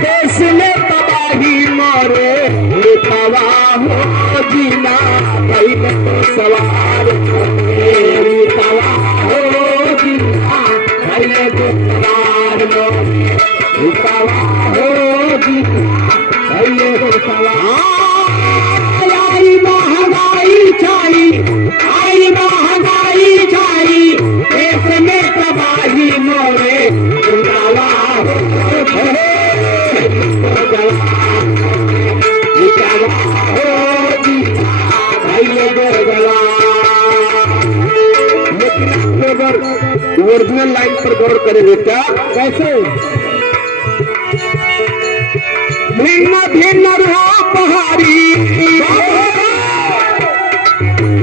देश में तबाही मोरे तबाह हो जीना भाई तो सवार तबाह हो जीना भाई तो सवार तबाह हो जीना भाई तो सवार। आई महंगाई छाई, आई महंगाई छाई, देश में तबाही मोरे तबाह ओरिजिनल लाइन पर गौर करेंगे क्या? कैसे? भिन्न भिन्न रूप हारी,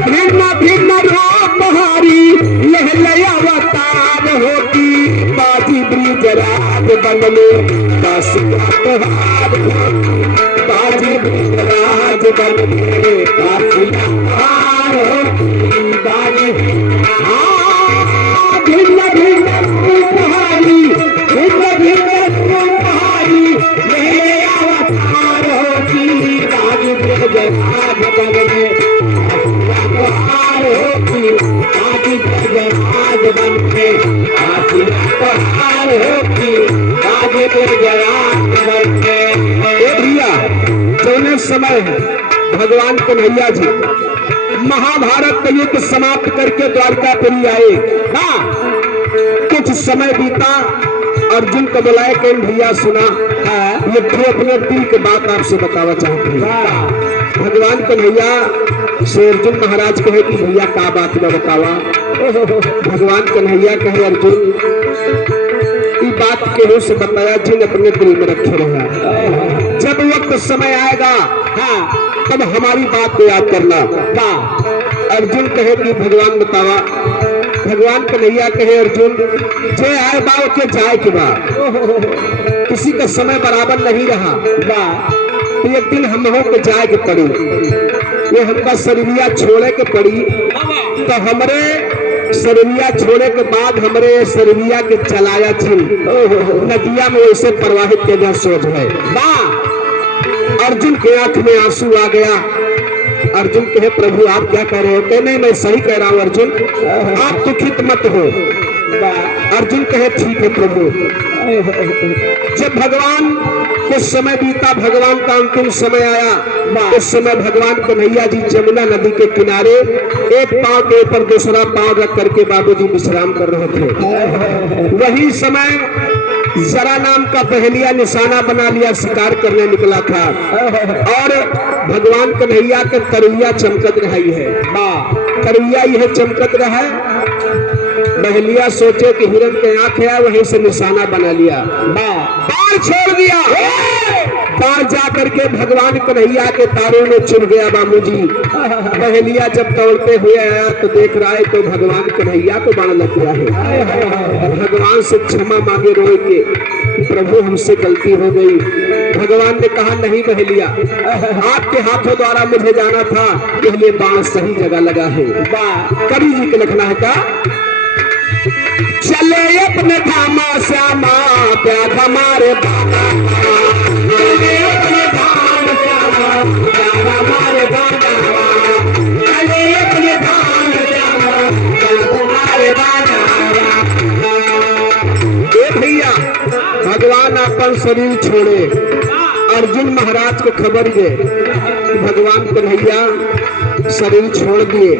भिन्न भिन्न रूप हारी, लहलया अवतार होती बाजी ब्रिजराज बनले काशियाहार, बाजी ब्रिजराज बनले काशियाहार होती बाजी। भिन्न भिन्न रूप हारी, भिन्न भिन्न रूप हारी, लहलया अवतार होती बाजी ब्रिजराज बनले काशियाहार होती बाजी ब्रिजराज बनले काशियाहार होती बाजी ब्रिजराज बनले। भैया जौने समय भगवान कन्हैया जी महाभारत का युद्ध समाप्त करके द्वारकापुरी आए, हाँ कुछ समय बीता, अर्जुन को बुलाए कि भैया सुना, ये अपने दिल की बात आपसे बतावा चाहते हैं। भगवान कन्हैया से अर्जुन महाराज कहे कि भैया का बात में बतावा। भगवान कन्हैया कहे अर्जुन ये बात केहू से बताया जिन अपने दिल में रखे रहा, जब वक्त समय आएगा हाँ तब हमारी बात को याद करना। अर्जुन कहे कि भगवान बतावा। भगवान कन्हैया कहे अर्जुन जे आए बाव के जाए के बाद किसी का समय बराबर नहीं रहा, तो एक दिन हम हो के जाए के पड़ी, ये हमका शरीरिया छोड़े के पड़ी, तो हमरे शरीरिया छोड़े के बाद हमरे शरीरिया के चलाया छिन नदिया में वैसे प्रवाहित के जा सोच है। अर्जुन के आंख में आंसू आ गया। अर्जुन कहे प्रभु आप क्या कह रहे हो? कहे नहीं मैं सही कह रहा हूँ अर्जुन, आप दुखित मत हो। अर्जुन कहे ठीक है प्रभु। जब भगवान कुछ समय बीता, भगवान का अंतिम समय आया, उस समय भगवान कन्हैया जी जमुना नदी के किनारे एक पांव के ऊपर दूसरा पांव रख करके बाबूजी विश्राम कर रहे थे। वही समय जरा नाम का पहलिया निशाना बना लिया, शिकार करने निकला था और भगवान कन्हैया के तरुइया चमकत रही है। तरुइया यह चमकत रहा है। बहलिया सोचे कि हिरण के आंख है, वहीं से निशाना बना लिया, बाण छोड़ दिया। बाण जा करके भगवान कन्हैया के तारों में चुभ गया बाबूजी। बहलिया जब दौड़ते हुए आया तो देख रहा है तो भगवान कन्हैया को बाण लग गया है। भगवान से क्षमा मांगे रोए के प्रभु हमसे गलती हो गई। भगवान ने कहा नहीं बहलिया, आपके हाथों द्वारा मुझे जाना था, इसलिए बाण सही जगह लगा है। कवि जी के लिखना है क्या? चले अपने धामा श्यामा प्यार हमारे बाबा, चले अपने धाम श्यामा प्यार हमारे बाबा, चले अपने धाम श्यामा प्यार हमारे बाबा। भैया भगवान अपन शरीर छोड़े, अर्जुन महाराज को खबर दे भगवान कन्हैया शरीर छोड़ दिए,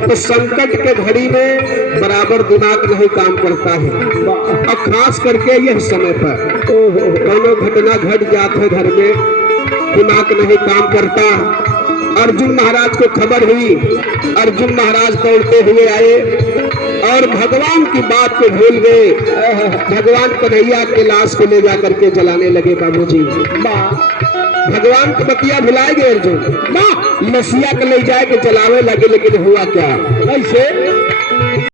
तो संकट के घड़ी में बराबर दिमाग नहीं काम करता है। और खास करके यह समय पर दोनों घटना घट जाते हैं घर में, दिमाग नहीं काम करता। अर्जुन महाराज को खबर हुई, अर्जुन महाराज दौड़ते हुए आए और भगवान की बात को भूल गए। भगवान कन्हैया के लाश को ले जाकर के जलाने लगे बाबूजी। भगवान को बतिया भुलाए गए अर्जुन, लसिया के ले जाए के जलावे लगे, लेकिन हुआ क्या? ऐसे